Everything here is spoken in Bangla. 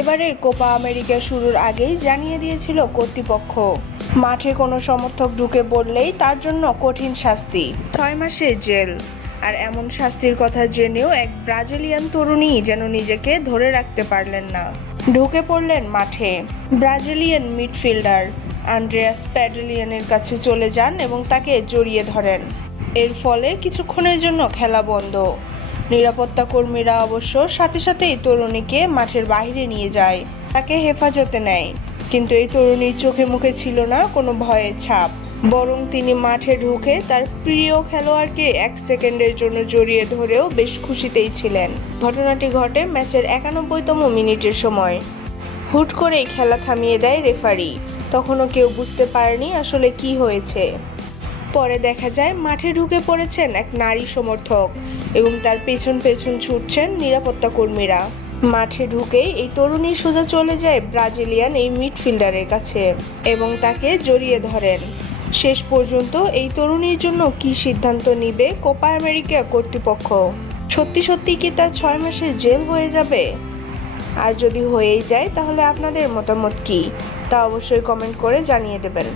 এবারের কোপা আমেরিকা শুরুর আগেই জানিয়ে দিয়েছিল কর্তৃপক্ষ। মাঠে কোনো সমর্থক ঢুকে পড়লেই তার জন্য কঠিন শাস্তি। ছয় মাসে জেল। আর এমন শাস্তির কথা জেনেও এক ব্রাজিলিয়ান তরুণী যেন নিজেকে ধরে রাখতে পারলেন না। ঢুকে পড়লেন মাঠে। ব্রাজিলিয়ান মিডফিল্ডার আন্ড্রেয়াস প্যাডেলিয়ানের কাছে চলে যান এবং তাকে জড়িয়ে ধরেন। এর ফলে কিছুক্ষণের জন্য খেলা বন্ধ। নিরাপত্তা কর্মীরা অবশ্য সাথে সাথেই তরুণীকে মাঠের বাইরে নিয়ে যায়। তাকে হেফাজতে নেয়। কিন্তু এই তরুণীর চোখে মুখে ছিল না কোনো ভয়ের ছাপ। বরং তিনি মাঠে ঢুকে তার প্রিয় খেলোয়াড়কে এক সেকেন্ডের জন্য জড়িয়ে ধরেও বেশ খুশিতেই ছিলেন। ঘটনাটি ঘটে ম্যাচের একানব্বইতম মিনিটের সময়। হুট করেই খেলা থামিয়ে দেয় রেফারি। তখনও কেউ বুঝতে পারেনি আসলে কি হয়েছে। পরে দেখা যায় মাঠে ঢুকে পড়েছেন এক নারী সমর্থক এবং তার পেছন পেছন ছুটছেন নিরাপত্তা কর্মীরা। মাঠে ঢুকেই এই তরুণী সোজা চলে যায় ব্রাজিলিয়ান এই মিডফিল্ডারের কাছে এবং তাকে জড়িয়ে ধরেন। শেষ পর্যন্ত এই তরুণীর জন্য কি সিদ্ধান্ত নিবে কোপা আমেরিকা কর্তৃপক্ষ? সত্যি সত্যি কি তার ছয় মাসের জেল হয়ে যাবে? আর যদি হয়েই যায় তাহলে আপনাদের মতামত কি? তা অবশ্যই কমেন্ট করে জানিয়ে দেবেন।